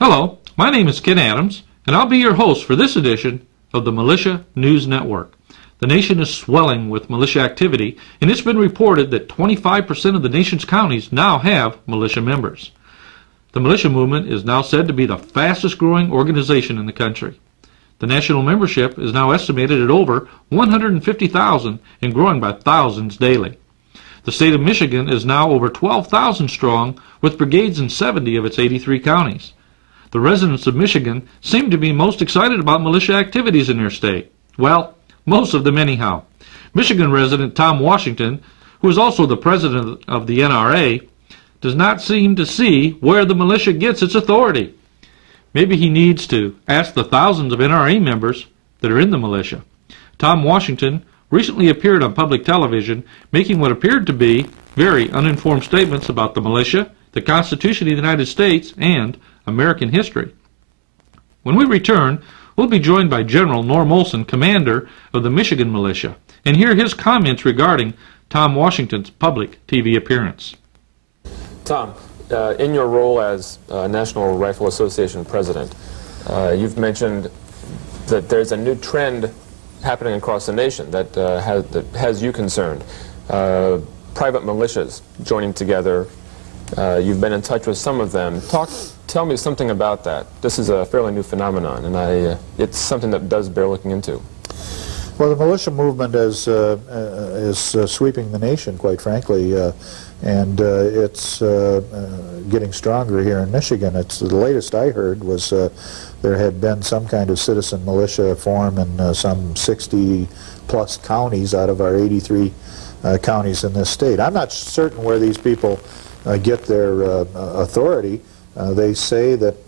Hello, my name is Ken Adams, and I'll be your host for this edition of the Militia News Network. The nation is swelling with militia activity, and it's been reported that 25% of the nation's counties now have militia members. The militia movement is now said to be the fastest growing organization in the country. The national membership is now estimated at over 150,000 and growing by thousands daily. The state of Michigan is now over 12,000 strong, with brigades in 70 of its 83 counties. The residents of Michigan seem to be most excited about militia activities in their state. Well, most of them anyhow. Michigan resident Tom Washington, who is also the president of the NRA, does not seem to see where the militia gets its authority. Maybe he needs to ask the thousands of NRA members that are in the militia. Tom Washington recently appeared on public television making what appeared to be very uninformed statements about the militia, the Constitution of the United States, and American history. When we return, we'll be joined by General Norm Olson, commander of the Michigan Militia, and hear his comments regarding Tom Washington's public TV appearance. Tom, in your role as National Rifle Association president, you've mentioned that there's a new trend happening across the nation that has you concerned. Private militias joining together. You've been in touch with some of them. Tell me something about that. This is a fairly new phenomenon, and it's something that does bear looking into. Well, the militia movement is sweeping the nation, quite frankly, and it's getting stronger here in Michigan. The latest I heard was there had been some kind of citizen militia form in some 60-plus counties out of our 83 counties in this state. I'm not certain where these people get their authority. They say that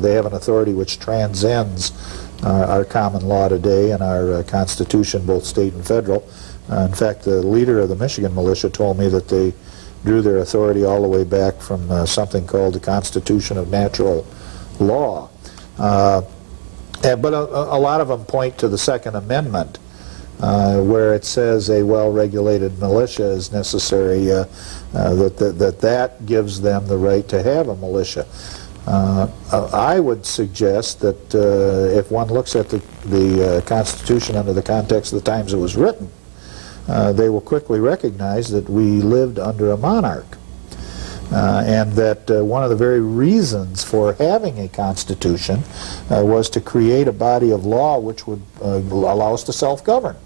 they have an authority which transcends our common law today and our Constitution, both state and federal. In fact, the leader of the Michigan militia told me that they drew their authority all the way back from something called the Constitution of Natural Law. But a lot of them point to the Second Amendment, where it says a well-regulated militia is necessary, that gives them the right to have a militia. I would suggest that if one looks at the Constitution under the context of the times it was written, they will quickly recognize that we lived under a monarch, and that one of the very reasons for having a Constitution was to create a body of law which would allow us to self-govern.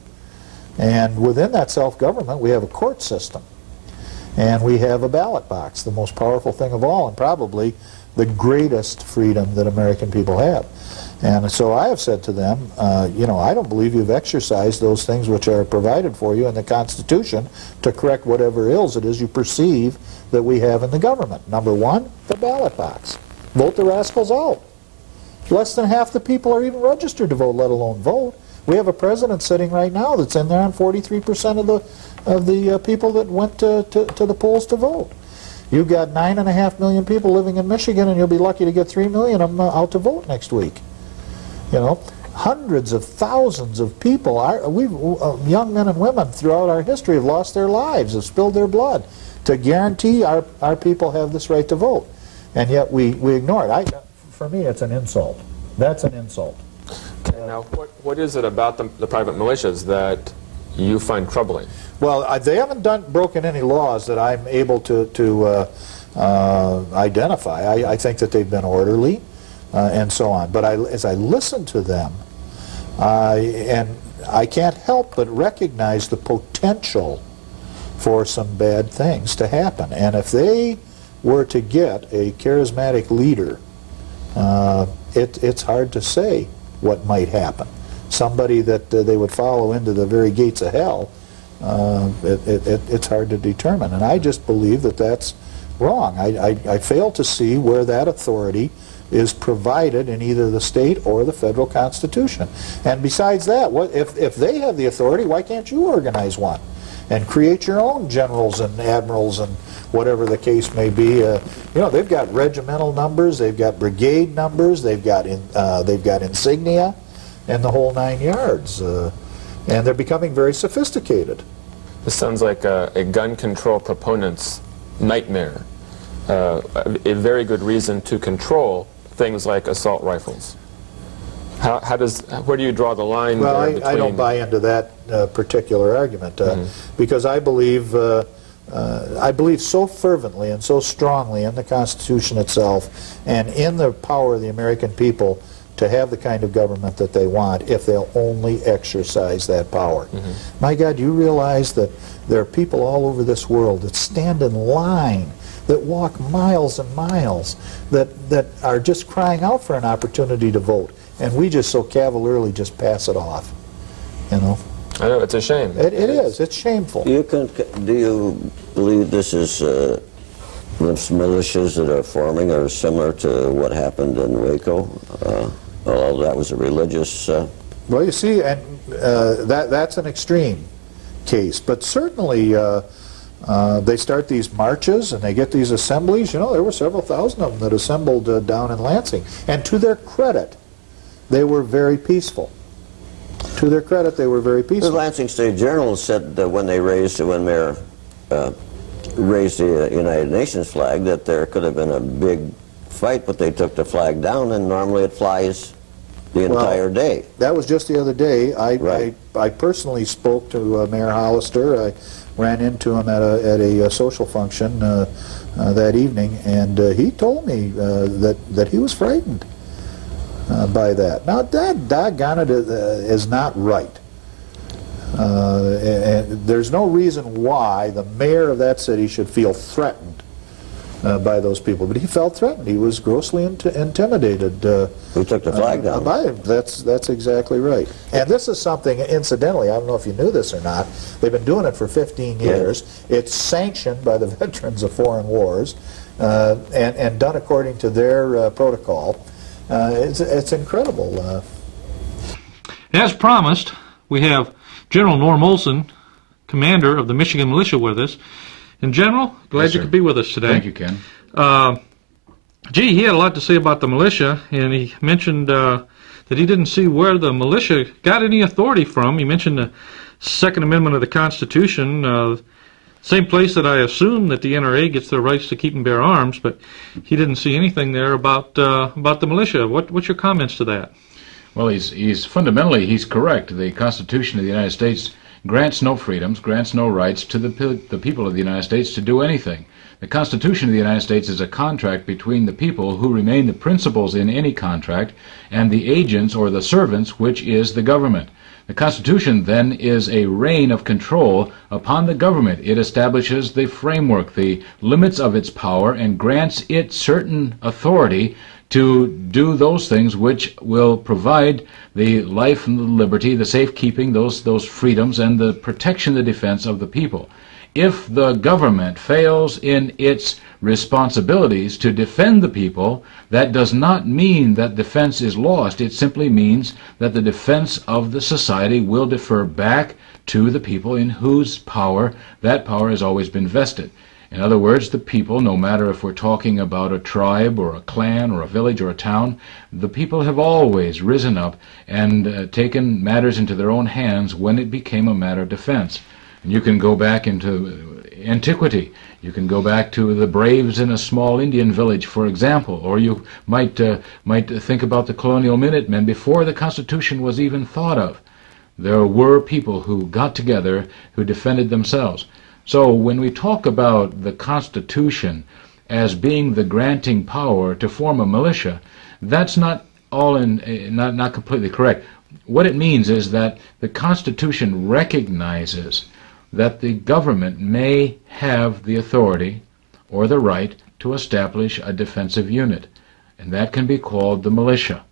And within that self-government, we have a court system, and we have a ballot box, the most powerful thing of all, and probably the greatest freedom that American people have. And so I have said to them, you know, I don't believe you've exercised those things which are provided for you in the Constitution to correct whatever ills it is you perceive that we have in the government. Number one, the ballot box. Vote the rascals out. Less than half the people are even registered to vote, let alone vote. We have a president sitting right now that's in there on 43% of the people that went to the polls to vote. You've got 9.5 million people living in Michigan, and you'll be lucky to get 3 million of them out to vote next week. You know, hundreds of thousands of people, young men and women throughout our history have lost their lives, have spilled their blood to guarantee our people have this right to vote. And yet we ignore it. For me, it's an insult. That's an insult. Okay, now, what is it about the private militias that you find troubling? Well, they haven't broken any laws that I'm able to identify. I think that they've been orderly and so on. But as I listen to them, I can't help but recognize the potential for some bad things to happen. And if they were to get a charismatic leader, it's hard to say what might happen. Somebody that they would follow into the very gates of hell, it's hard to determine. And I just believe that that's wrong. I fail to see where that authority is provided in either the state or the federal Constitution. And besides that, if they have the authority, why can't you organize one and create your own generals and admirals and whatever the case may be? You know, they've got regimental numbers, they've got brigade numbers, they've got insignia, and the whole 9 yards. And they're becoming very sophisticated. This sounds like a gun control proponent's nightmare. a very good reason to control things like assault rifles. Where do you draw the line there Well, between... I don't buy into that particular argument because I believe so fervently and so strongly in the Constitution itself and in the power of the American people to have the kind of government that they want if they'll only exercise that power. My God, you realize that there are people all over this world that stand in line, that walk miles and miles, that are just crying out for an opportunity to vote, and we just so cavalierly just pass it off, you know. I know, it's a shame. It is. It's shameful. Do you believe this is these militias that are forming are similar to what happened in Waco? Although that was a religious... Well, you see, and that's an extreme case, but certainly they start these marches and they get these assemblies. You know, there were several thousand of them that assembled down in Lansing, and to their credit, they were very peaceful. To their credit, they were very peaceful. The Lansing State Journal said that when Mayor raised the United Nations flag, that there could have been a big fight, but they took the flag down, and normally it flies the entire day. That was just the other day. Right. I personally spoke to Mayor Hollister. I ran into him at a social function that evening, and he told me that he was frightened by that. Now, that doggone it is not right. And there's no reason why the mayor of that city should feel threatened by those people, but he felt threatened. He was grossly intimidated. Who took the flag down? By him. That's exactly right. And this is something, incidentally, I don't know if you knew this or not, they've been doing it for 15 years. Yeah. It's sanctioned by the Veterans of Foreign Wars and done according to their protocol. It's incredible. As promised, we have General Norm Olson, commander of the Michigan Militia, with us. And General, glad you could be with us today. Thank you, Ken. Gee, he had a lot to say about the militia, and he mentioned that he didn't see where the militia got any authority from. He mentioned the Second Amendment of the Constitution, same place that I assume that the NRA gets their rights to keep and bear arms, but he didn't see anything there about the militia. What's your comments to that? Well, he's fundamentally correct. The Constitution of the United States grants no freedoms, grants no rights to the people of the United States to do anything. The Constitution of the United States is a contract between the people, who remain the principals in any contract, and the agents or the servants, which is the government. The Constitution then is a reign of control upon the government. It establishes the framework, the limits of its power, and grants it certain authority to do those things which will provide the life and the liberty, the safekeeping, those freedoms, and the protection, the defense of the people. If the government fails in its responsibilities to defend the people, that does not mean that defense is lost. It simply means that the defense of the society will defer back to the people in whose power that power has always been vested. In other words, the people, no matter if we're talking about a tribe or a clan or a village or a town, the people have always risen up and taken matters into their own hands when it became a matter of defense. And you can go back into antiquity. You can go back to the braves in a small Indian village, for example, or you might think about the colonial Minutemen before the Constitution was even thought of. There were people who got together who defended themselves. So when we talk about the Constitution as being the granting power to form a militia, that's not completely correct. What it means is that the Constitution recognizes that the government may have the authority or the right to establish a defensive unit, and that can be called the militia.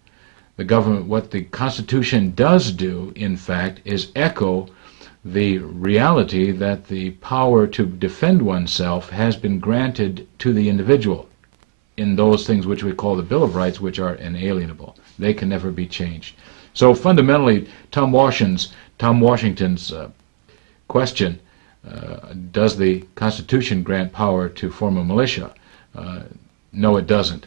The government, what the Constitution does do, in fact, is echo the reality that the power to defend oneself has been granted to the individual in those things which we call the Bill of Rights, which are inalienable. They can never be changed. So fundamentally, Tom Washington's question, does the Constitution grant power to form a militia? No, it doesn't.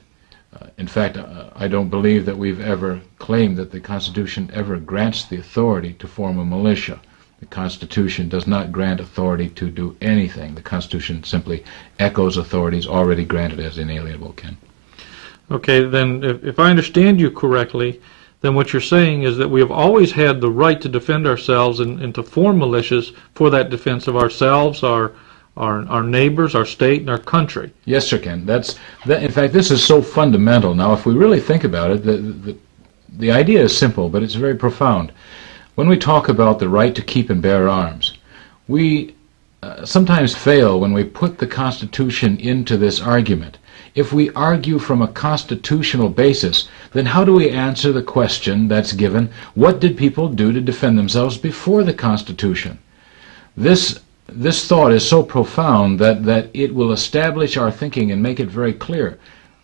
In fact, I don't believe that we've ever claimed that the Constitution ever grants the authority to form a militia. The Constitution does not grant authority to do anything. The Constitution simply echoes authorities already granted as inalienable, Ken. Okay, then if I understand you correctly, then what you're saying is that we have always had the right to defend ourselves and to form militias for that defense of ourselves, our neighbors, our state, and our country. Yes, sir, Ken. In fact, this is so fundamental. Now, if we really think about it, the idea is simple, but it's very profound. When we talk about the right to keep and bear arms, we sometimes fail when we put the Constitution into this argument. If we argue from a constitutional basis, then how do we answer the question that's given, what did people do to defend themselves before the Constitution? This thought is so profound that it will establish our thinking and make it very clear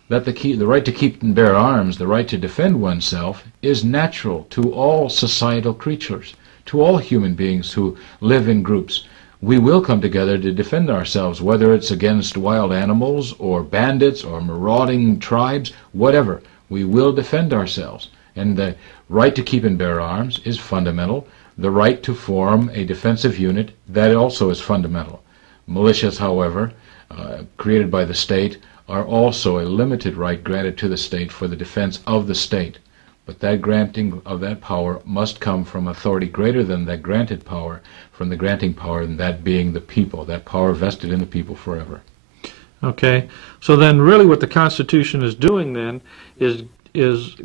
that the right to keep and bear arms, the right to defend oneself, is natural to all societal creatures, to all human beings who live in groups. We will come together to defend ourselves, whether it's against wild animals or bandits or marauding tribes, whatever. We will defend ourselves. And the right to keep and bear arms is fundamental. The right to form a defensive unit, that also is fundamental. Militias, however, created by the state, are also a limited right granted to the state for the defense of the state. But that granting of that power must come from authority greater than that granted power, from the granting power, and that being the people, that power vested in the people forever. Okay, so then really what the Constitution is doing then is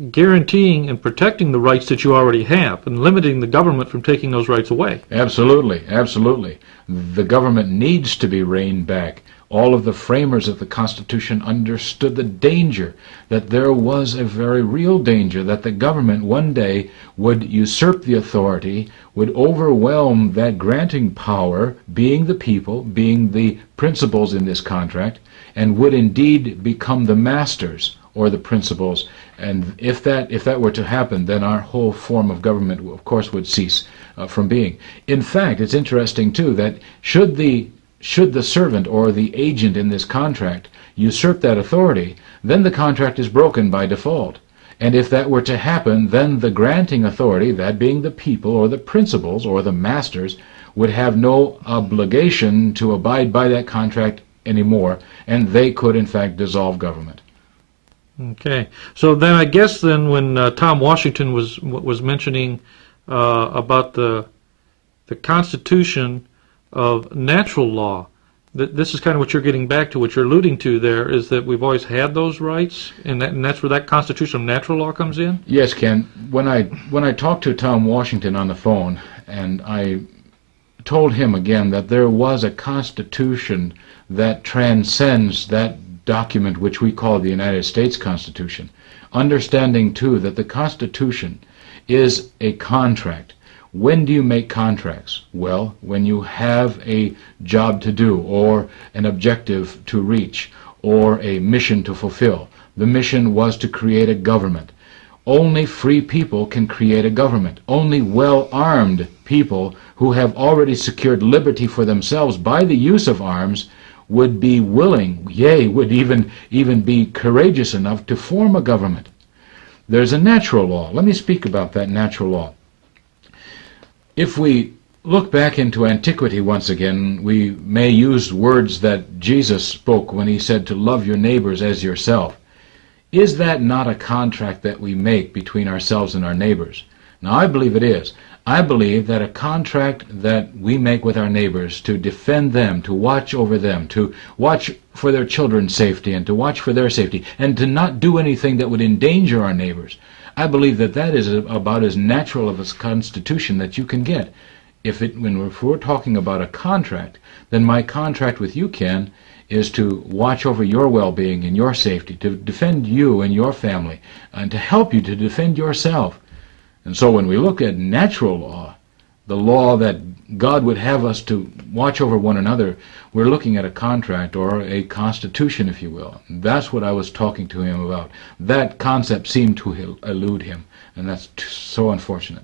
guaranteeing and protecting the rights that you already have and limiting the government from taking those rights away. Absolutely, absolutely. The government needs to be reined back. All of the framers of the Constitution understood the danger, that there was a very real danger that the government one day would usurp the authority, would overwhelm that granting power, being the people, being the principals in this contract, and would indeed become the masters or the principals. And if that were to happen, then our whole form of government, of course, would cease from being. In fact, it's interesting too that should the servant or the agent in this contract usurp that authority, then the contract is broken by default. And if that were to happen, then the granting authority, that being the people or the principals or the masters, would have no obligation to abide by that contract anymore, and they could in fact dissolve government. Okay, so then I guess then when Tom Washington was mentioning about the Constitution of natural law, this is kind of what you're getting back to, what you're alluding to there, is that we've always had those rights, and that's where that Constitution of natural law comes in? Yes, Ken. When I talked to Tom Washington on the phone, and I told him again that there was a Constitution that transcends that document which we call the United States Constitution, understanding too that the Constitution is a contract. When do you make contracts? Well, when you have a job to do, or an objective to reach, or a mission to fulfill. The mission was to create a government. Only free people can create a government. Only well-armed people who have already secured liberty for themselves by the use of arms would be willing, yea, would even be courageous enough to form a government. There's a natural law. Let me speak about that natural law. If we look back into antiquity once again, we may use words that Jesus spoke when he said to love your neighbors as yourself. Is that not a contract that we make between ourselves and our neighbors? Now, I believe it is. I believe that a contract that we make with our neighbors to defend them, to watch over them, to watch for their children's safety and to watch for their safety, and to not do anything that would endanger our neighbors, I believe that that is about as natural of a constitution that you can get. If we're talking about a contract, then my contract with you, Ken, is to watch over your well-being and your safety, to defend you and your family, and to help you to defend yourself. And so when we look at natural law, the law that God would have us to watch over one another, we're looking at a contract or a constitution, if you will. That's what I was talking to him about. That concept seemed to elude him, and that's so unfortunate.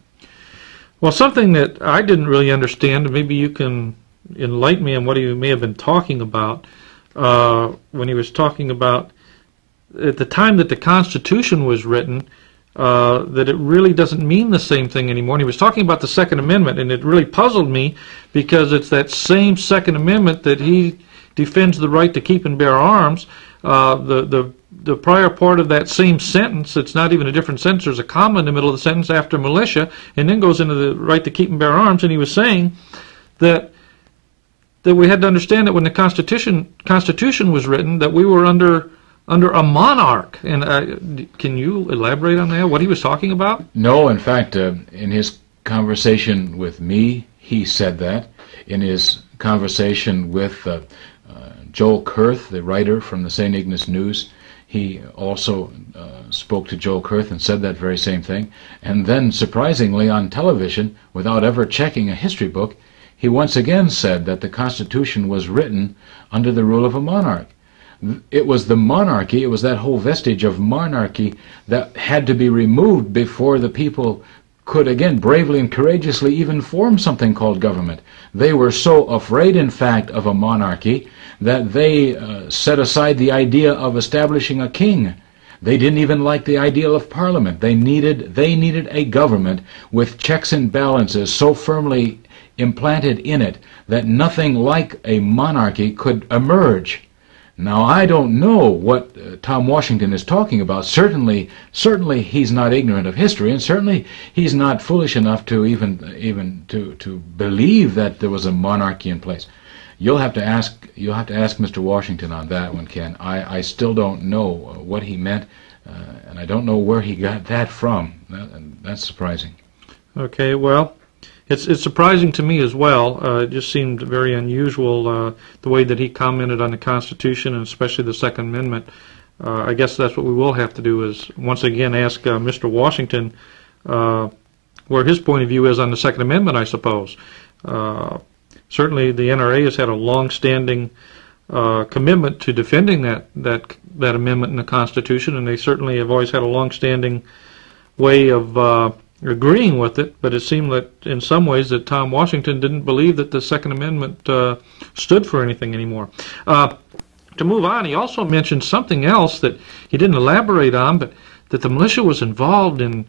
Well, something that I didn't really understand, and maybe you can enlighten me on what he may have been talking about, when he was talking about at the time that the Constitution was written, that it really doesn't mean the same thing anymore. And he was talking about the Second Amendment, and it really puzzled me because it's that same Second Amendment that he defends the right to keep and bear arms. The prior part of that same sentence, it's not even a different sentence, there's a comma in the middle of the sentence after militia, and then goes into the right to keep and bear arms, and he was saying that we had to understand that when the Constitution was written, that we were under a monarch. And can you elaborate on that, what he was talking about? No, in fact, in his conversation with me, he said that. In his conversation with Joel Kurth, the writer from the St. Ignace News, he also spoke to Joel Kurth and said that very same thing. And then, surprisingly, on television, without ever checking a history book, he once again said that the Constitution was written under the rule of a monarch. It was the monarchy, it was that whole vestige of monarchy that had to be removed before the people could again bravely and courageously even form something called government. They were so afraid, in fact, of a monarchy that they set aside the idea of establishing a king. They didn't even like the idea of parliament. They needed a government with checks and balances so firmly implanted in it that nothing like a monarchy could emerge. Now, I don't know what Tom Washington is talking about. Certainly he's not ignorant of history, and certainly he's not foolish enough to even to believe that there was a monarchy in place. You'll have to ask Mr. Washington on that one, Ken. I still don't know what he meant, and I don't know where he got that from. That's surprising. Okay, well, it's surprising to me as well. It just seemed very unusual the way that he commented on the Constitution, and especially the Second Amendment. I guess that's what we will have to do, is once again ask Mr. Washington where his point of view is on the Second Amendment, I suppose. Certainly the NRA has had a long-standing commitment to defending that amendment in the Constitution, and they certainly have always had a long-standing way of agreeing with it, but it seemed that in some ways that Tom Washington didn't believe that the Second Amendment stood for anything anymore. To move on, he also mentioned something else that he didn't elaborate on, but that the militia was involved in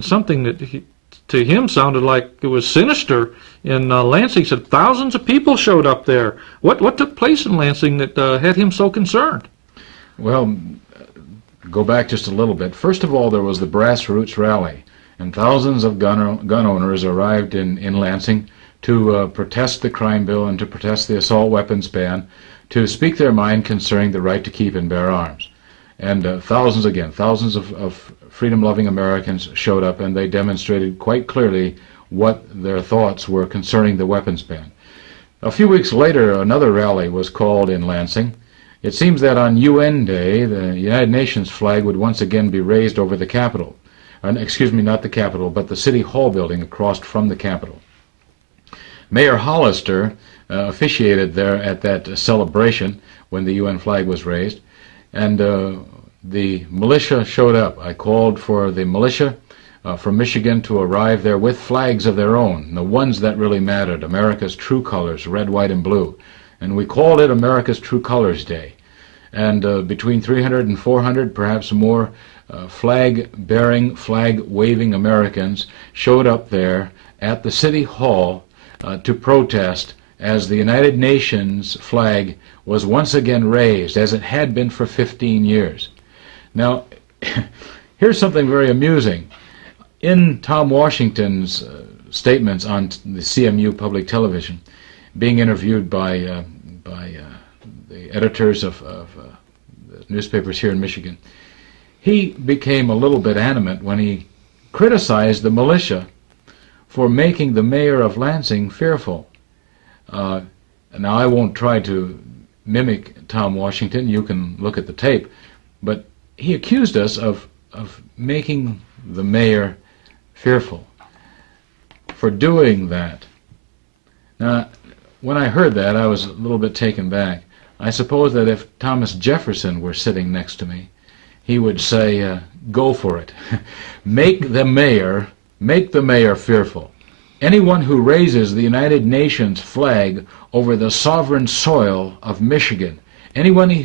something that to him sounded like it was sinister in Lansing. He said thousands of people showed up there. What took place in Lansing that had him so concerned? Well, go back just a little bit. First of all, there was the Brass Roots Rally, and thousands of gun owners arrived in Lansing to protest the crime bill and to protest the assault weapons ban, to speak their mind concerning the right to keep and bear arms. And thousands of freedom-loving Americans showed up, and they demonstrated quite clearly what their thoughts were concerning the weapons ban. A few weeks later, another rally was called in Lansing. It seems that on UN Day, the United Nations flag would once again be raised over the Capitol. Excuse me, not the Capitol, but the City Hall building across from the Capitol. Mayor Hollister officiated there at that celebration when the UN flag was raised, and the militia showed up. I called for the militia from Michigan to arrive there with flags of their own, the ones that really mattered, America's true colors, red, white, and blue. And we called it America's True Colors Day. And between 300 and 400, perhaps more, flag-bearing, flag-waving Americans showed up there at the City Hall to protest as the United Nations flag was once again raised, as it had been for 15 years. Now, here's something very amusing. In Tom Washington's statements on the CMU public television, being interviewed by the editors of the newspapers here in Michigan, he became a little bit animate when he criticized the militia for making the mayor of Lansing fearful. Now, I won't try to mimic Tom Washington. You can look at the tape. But he accused us of making the mayor fearful for doing that. Now, when I heard that, I was a little bit taken back. I suppose that if Thomas Jefferson were sitting next to me, he would say, go for it. Make the mayor fearful. Anyone who raises the United Nations flag over the sovereign soil of Michigan, anybody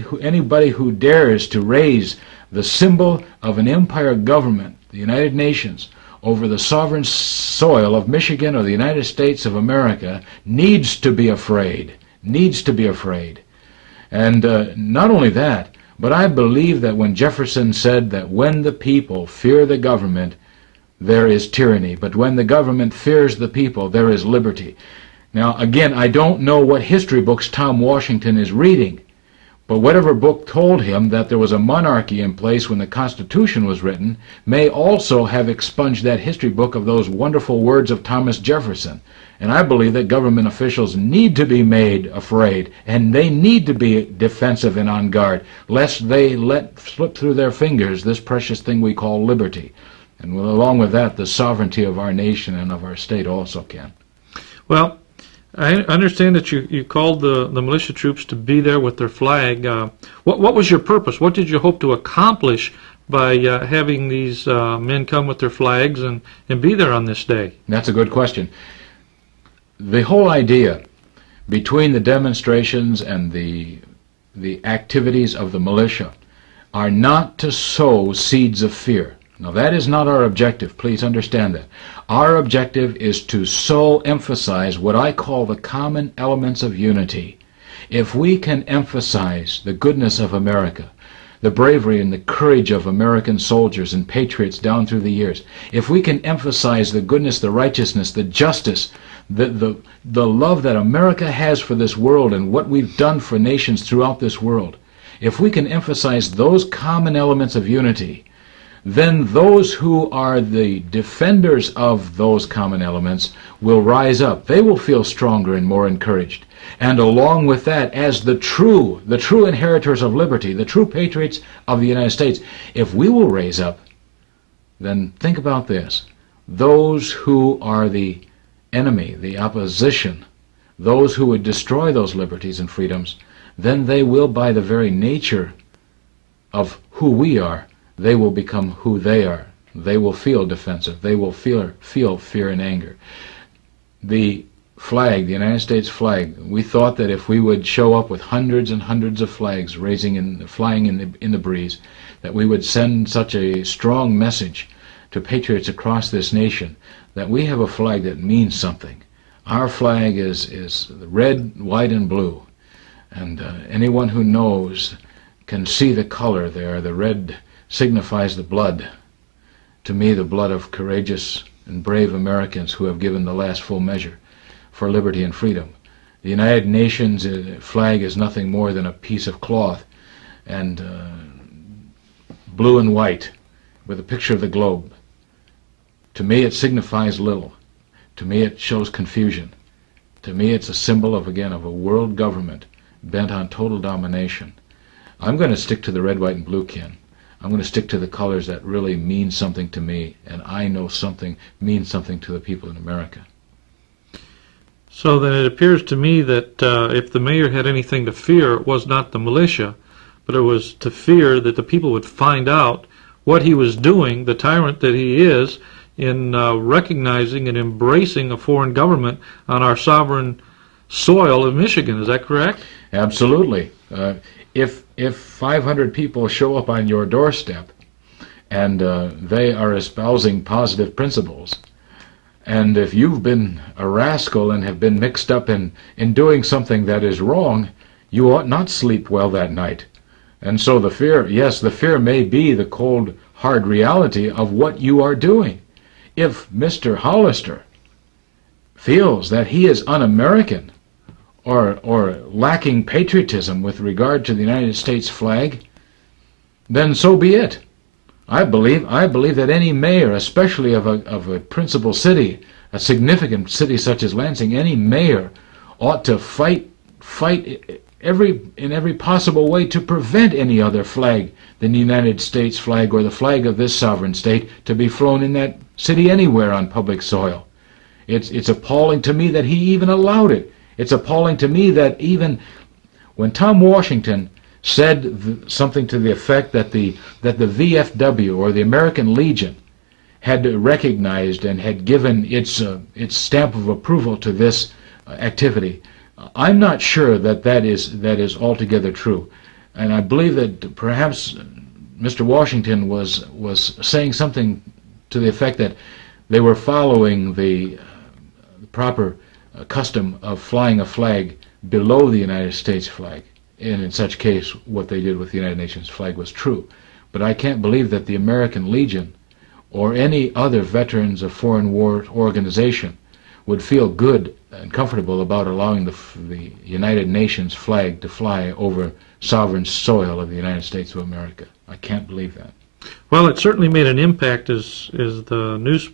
who dares to raise the symbol of an empire government the United Nations, over the sovereign soil of Michigan or the United States of America needs to be afraid, needs to be afraid. And not only that, but I believe that when Jefferson said that when the people fear the government, there is tyranny, but when the government fears the people, there is liberty. Now, again, I don't know what history books Tom Washington is reading, but whatever book told him that there was a monarchy in place when the Constitution was written may also have expunged that history book of those wonderful words of Thomas Jefferson. And I believe that government officials need to be made afraid, and they need to be defensive and on guard, lest they let slip through their fingers this precious thing we call liberty. And along with that, the sovereignty of our nation and of our state also can. Well, I understand that you called the militia troops to be there with their flag. What was your purpose? What did you hope to accomplish by having these men come with their flags and be there on this day? That's a good question. The whole idea between the demonstrations and the activities of the militia are not to sow seeds of fear. Now, that is not our objective. Please understand that. Our objective is to so emphasize what I call the common elements of unity. If we can emphasize the goodness of America, the bravery and the courage of American soldiers and patriots down through the years, if we can emphasize the goodness, the righteousness, the justice, the love that America has for this world and what we've done for nations throughout this world, if we can emphasize those common elements of unity, then those who are the defenders of those common elements will rise up. They will feel stronger and more encouraged. And along with that, as the true inheritors of liberty, the true patriots of the United States, if we will raise up, then think about this. Those who are the enemy, the opposition, those who would destroy those liberties and freedoms, then they will, by the very nature of who we are, they will become who they are. They will feel defensive. They will feel fear and anger. The flag, the United States flag, we thought that if we would show up with hundreds and hundreds of flags flying in the breeze, that we would send such a strong message to patriots across this nation that we have a flag that means something. Our flag is red, white, and blue. And anyone who knows can see the color there. The red signifies the blood. To me, the blood of courageous and brave Americans who have given the last full measure for liberty and freedom. The United Nations flag is nothing more than a piece of cloth, and blue and white with a picture of the globe. To me, it signifies little. To me, it shows confusion. To me, it's a symbol of, again, of a world government bent on total domination. I'm going to stick to the red, white, and blue, Ken. I'm going to stick to the colors that really mean something to me, and I know something means something to the people in America. So then it appears to me that if the mayor had anything to fear, it was not the militia, but it was to fear that the people would find out what he was doing, the tyrant that he is, in recognizing and embracing a foreign government on our sovereign soil of Michigan. Is that correct? Absolutely. If 500 people show up on your doorstep and they are espousing positive principles, and if you've been a rascal and have been mixed up in doing something that is wrong, you ought not sleep well that night. And so the fear, yes, the fear may be the cold, hard reality of what you are doing. If Mr. Hollister feels that he is un-American or lacking patriotism with regard to the United States flag, then so be it. I believe that any mayor, especially of a principal city, a significant city such as Lansing, any mayor ought to fight in every possible way to prevent any other flag than the United States flag or the flag of this sovereign state to be flown in that city anywhere on public soil. It's appalling to me that he even allowed it. It's appalling to me that even when Tom Washington said something to the effect that the VFW, or the American Legion, had recognized and had given its stamp of approval to this activity, I'm not sure that is altogether true. And I believe that perhaps Mr. Washington was saying something to the effect that they were following the proper custom of flying a flag below the United States flag. And in such case, what they did with the United Nations flag was true. But I can't believe that the American Legion or any other veterans of foreign war organization would feel good and comfortable about allowing the United Nations flag to fly over sovereign soil of the United States of America. I can't believe that. Well, it certainly made an impact, as the news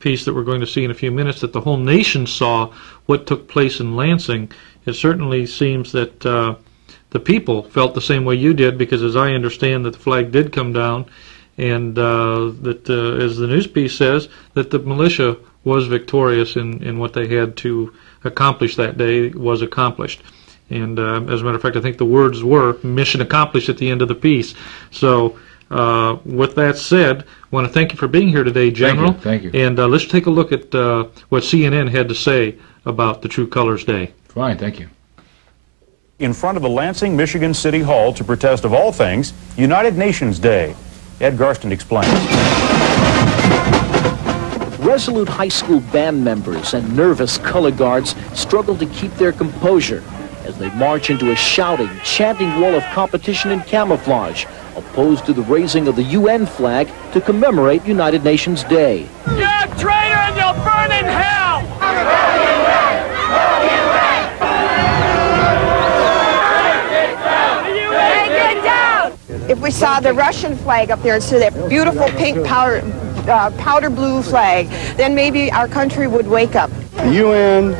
piece that we're going to see in a few minutes, that the whole nation saw what took place in Lansing. It certainly seems that the people felt the same way you did, because as I understand that the flag did come down, and that, as the news piece says, that the militia was victorious in what they had to accomplish that day was accomplished. And as a matter of fact, I think the words were "mission accomplished" at the end of the piece. So with that said, I want to thank you for being here today, General. Thank you. And let's take a look at what CNN had to say about the True Colors Day. Fine, thank you. In front of the Lansing, Michigan City Hall to protest, of all things, United Nations Day. Ed Garston explains. Resolute high school band members and nervous color guards struggle to keep their composure as they march into a shouting, chanting wall of competition in camouflage, opposed to the raising of the UN flag to commemorate United Nations Day. You're a traitor and you'll burn in hell! If we saw the Russian flag up there instead of that beautiful pink powder blue flag, then maybe our country would wake up. The UN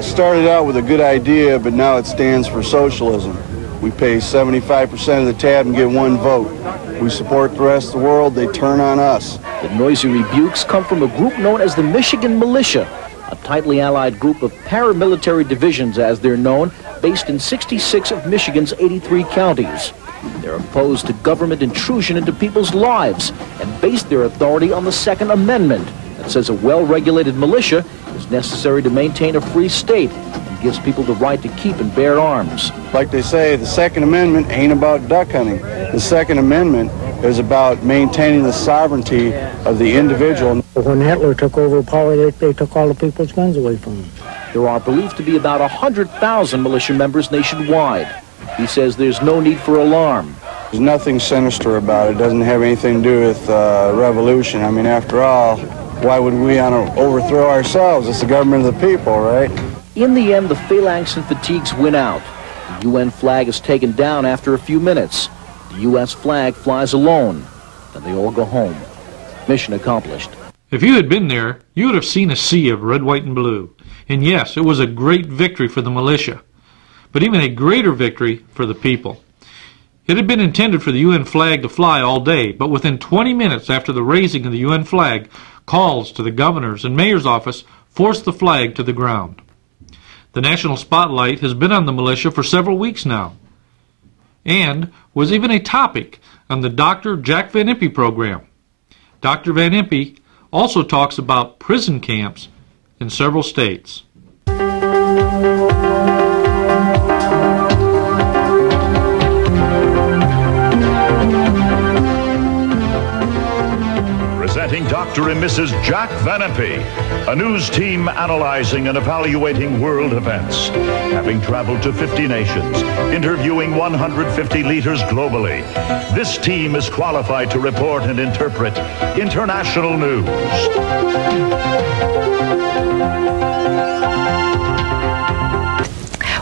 started out with a good idea, but now it stands for socialism. We pay 75% of the tab and get one vote. We support the rest of the world, they turn on us. The noisy rebukes come from a group known as the Michigan Militia, a tightly allied group of paramilitary divisions, as they're known, based in 66 of Michigan's 83 counties. They're opposed to government intrusion into people's lives and base their authority on the Second Amendment that says a well-regulated militia is necessary to maintain a free state and gives people the right to keep and bear arms. Like they say, the Second Amendment ain't about duck hunting. The Second Amendment is about maintaining the sovereignty of the individual. When Hitler took over power, they took all the people's guns away from them. There are believed to be about 100,000 militia members nationwide. He says there's no need for alarm. There's nothing sinister about it. It doesn't have anything to do with revolution. I mean, after all, why would we want to overthrow ourselves? It's the government of the people, right? In the end, the phalanx and fatigues win out. The UN flag is taken down after a few minutes. The U.S. flag flies alone, and they all go home. Mission accomplished. If you had been there, you would have seen a sea of red, white, and blue. And yes, it was a great victory for the militia, but even a greater victory for the people. It had been intended for the UN flag to fly all day, but within 20 minutes after the raising of the UN flag, calls to the governor's and mayor's office forced the flag to the ground. The national spotlight has been on the militia for several weeks now, and was even a topic on the Dr. Jack Van Impe program. Dr. Van Impe also talks about prison camps in several states. Presenting Dr. and Mrs. Jack Van Impe, a news team analyzing and evaluating world events, having traveled to 50 nations, interviewing 150 leaders globally. This team is qualified to report and interpret international news.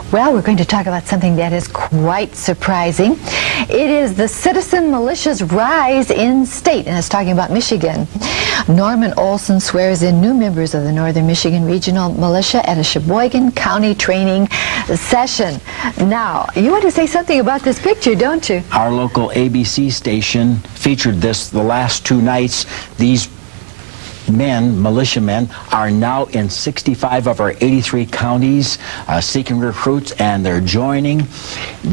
Well, we're going to talk about something that is quite surprising. It is the citizen militia's rise in state, and it's talking about Michigan. Norman Olson swears in new members of the Northern Michigan Regional Militia at a Sheboygan County training session. Now, you want to say something about this picture, don't you? Our local ABC station featured this the last two nights. These men, militiamen, are now in 65 of our 83 counties seeking recruits, and they're joining.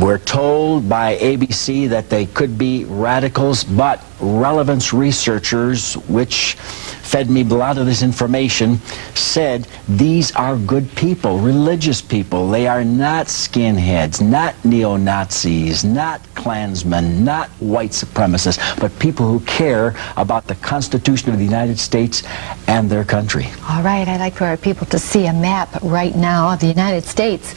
We're told by ABC that they could be radicals, but relevance researchers, which fed me a lot of this information, said these are good people, religious people. They are not skinheads, not neo-Nazis, not Klansmen, not white supremacists, but people who care about the Constitution of the United States and their country. All right, I'd like for our people to see a map right now of the United States.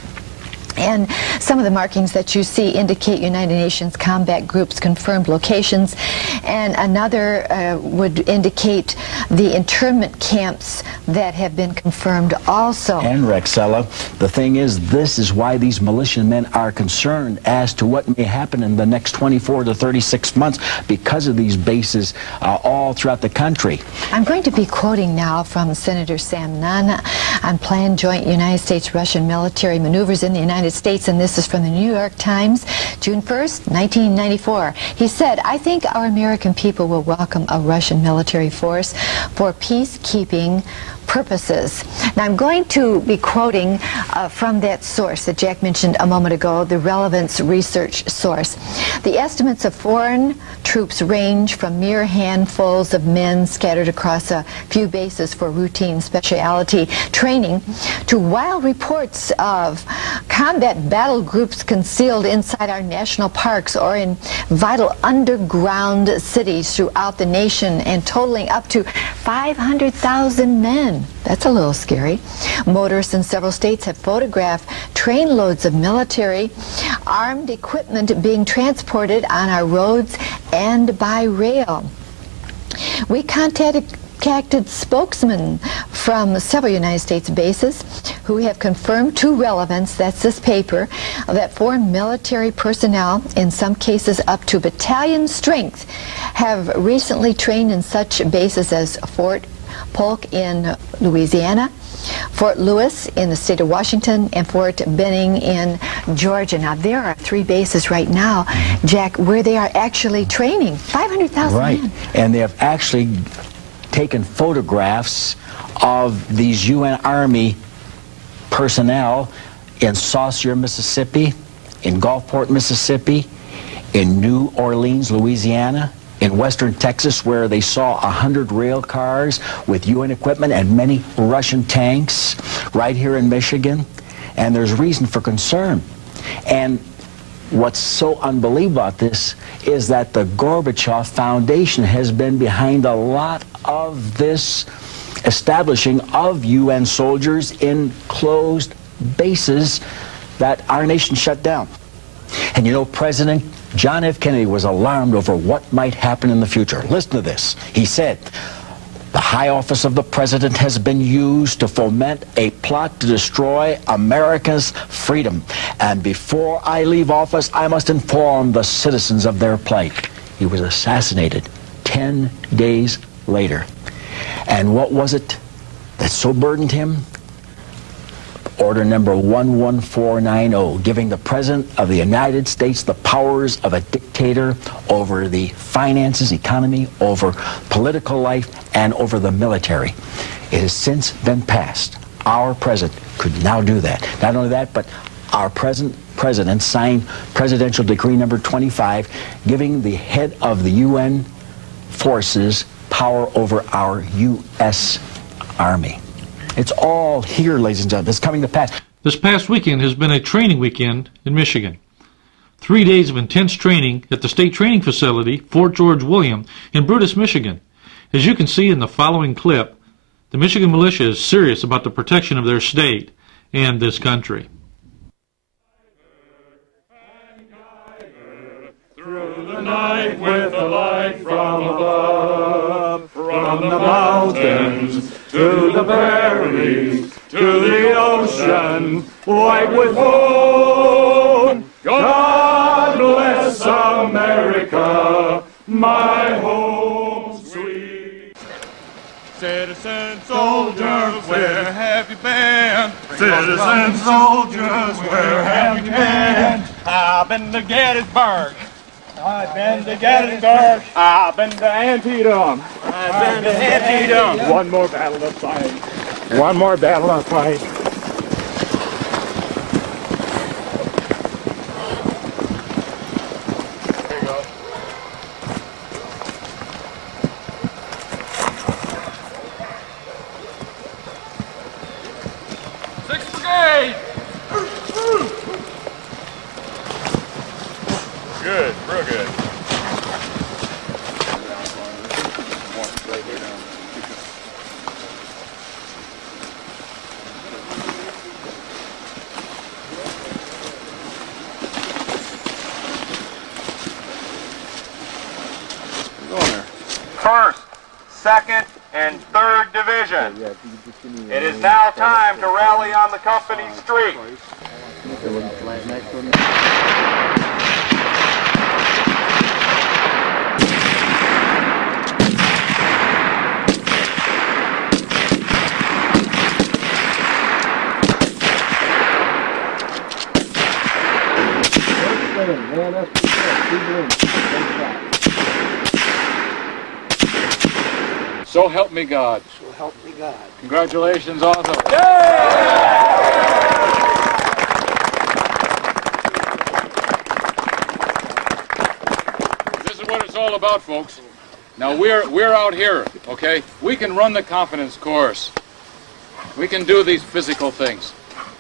And some of the markings that you see indicate United Nations combat groups' confirmed locations, and another would indicate the internment camps that have been confirmed also. And Rexella, the thing is, this is why these militiamen are concerned as to what may happen in the next 24 to 36 months because of these bases all throughout the country. I'm going to be quoting now from Senator Sam Nunn on planned joint United States-Russian military maneuvers in the United States, and this is from the New York Times, June 1st, 1994. He said, "I think our American people will welcome a Russian military force for peacekeeping purposes." Now, I'm going to be quoting from that source that Jack mentioned a moment ago, the Relevance Research source. The estimates of foreign troops range from mere handfuls of men scattered across a few bases for routine specialty training to wild reports of combat battle groups concealed inside our national parks or in vital underground cities throughout the nation, and totaling up to 500,000 men. That's a little scary. Motorists in several states have photographed trainloads of military armed equipment being transported on our roads and by rail. We contacted spokesmen from several United States bases who have confirmed to Relevance, that's this paper, that foreign military personnel, in some cases up to battalion strength, have recently trained in such bases as Fort Polk in Louisiana, Fort Lewis in the state of Washington, and Fort Benning in Georgia. Now, there are 3 bases right now, Jack, where they are actually training 500,000 right. men. And they have actually taken photographs of these UN Army personnel in Saucier, Mississippi, in Gulfport, Mississippi, in New Orleans, Louisiana, in western Texas, where they saw 100 rail cars with UN equipment and many Russian tanks, right here in Michigan. And there's reason for concern. And what's so unbelievable about this is that the Gorbachev Foundation has been behind a lot of this establishing of UN soldiers in closed bases that our nation shut down. And you know, President John F. Kennedy was alarmed over what might happen in the future. Listen to this. He said, "The high office of the president has been used to foment a plot to destroy America's freedom. And before I leave office, I must inform the citizens of their plight." He was assassinated 10 days later. And what was it that so burdened him? Order number 11490, giving the President of the United States the powers of a dictator over the finances, economy, over political life, and over the military. It has since been passed. Our President could now do that. Not only that, but our President signed Presidential Decree number 25, giving the head of the UN forces power over our U.S. Army. It's all here, ladies and gentlemen. It's coming to pass. This past weekend has been a training weekend in Michigan. 3 days of intense training at the state training facility, Fort George William, in Brutus, Michigan. As you can see in the following clip, the Michigan militia is serious about the protection of their state and this country. Through the night with a light from above, from the mountains to the valleys, to the ocean, white with foam. God bless America, my home sweet. Citizen soldiers, where have you been? Citizen soldiers, where have you been? I've been to Gettysburg. I've been to Gettysburg. I've been to Antietam. I've been to Antietam. One more battle to fight. One more battle to fight. There you go. 2nd and 3rd Division. It is now time to rally on the company street. So help me God. So help me God. Congratulations also. This is what it's all about, folks. Now we're out here, okay? We can run the confidence course. We can do these physical things.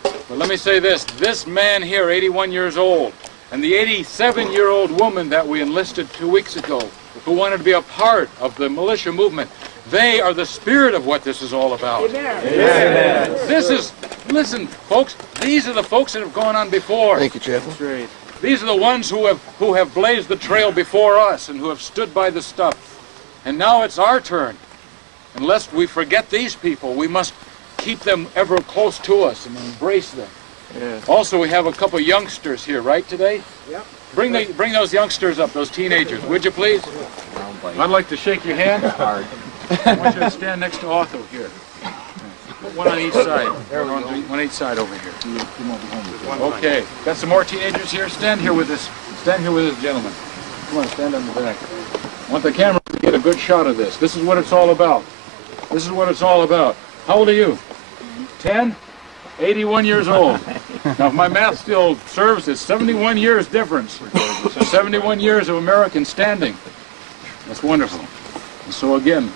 But let me say this man here, 81 years old, and the 87-year-old woman that we enlisted 2 weeks ago, who wanted to be a part of the militia movement, they are the spirit of what this is all about. Amen. Amen. This is, listen, folks, these are the folks that have gone on before. Thank you, Chaplain. Great. These are the ones who have blazed the trail before us and who have stood by the stuff. And now it's our turn. And lest we forget these people, we must keep them ever close to us and embrace them. Yeah. Also, we have a couple youngsters here, right, today? Yep. Bring those youngsters up, those teenagers, would you please? I'd like to shake your hand. I want you to stand next to Otto here. Put one on each side. One on each side over here. Okay. Got some more teenagers here? Stand here with this. Stand here with this gentleman. Come on, stand on the back. I want the camera to get a good shot of this. This is what it's all about. This is what it's all about. How old are you? 10? 81 years old. Now, if my math still serves, it's 71 years difference. So 71 years of American standing. That's wonderful. And so again,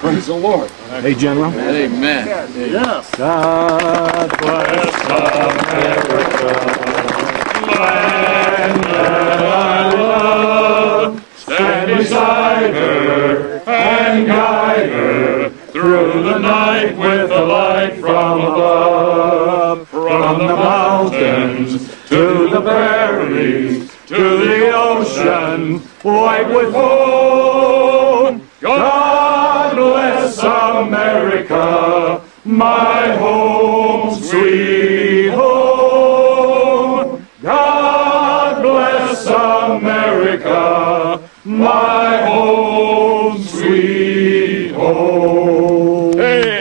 praise the Lord. Hey, General. Amen. Yes. God bless America, land that I love. Stand beside her and guide her through the night with a light from above. From the mountains to the valleys to the ocean white with foam. God bless America, my home, sweet home. God bless America, my home, sweet home. Hey.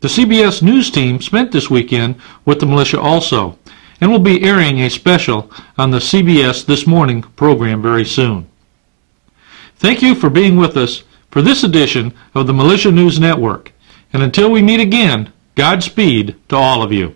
The CBS News team spent this weekend with the militia also, and will be airing a special on the CBS This Morning program very soon. Thank you for being with us for this edition of the Militia News Network, and until we meet again, Godspeed to all of you.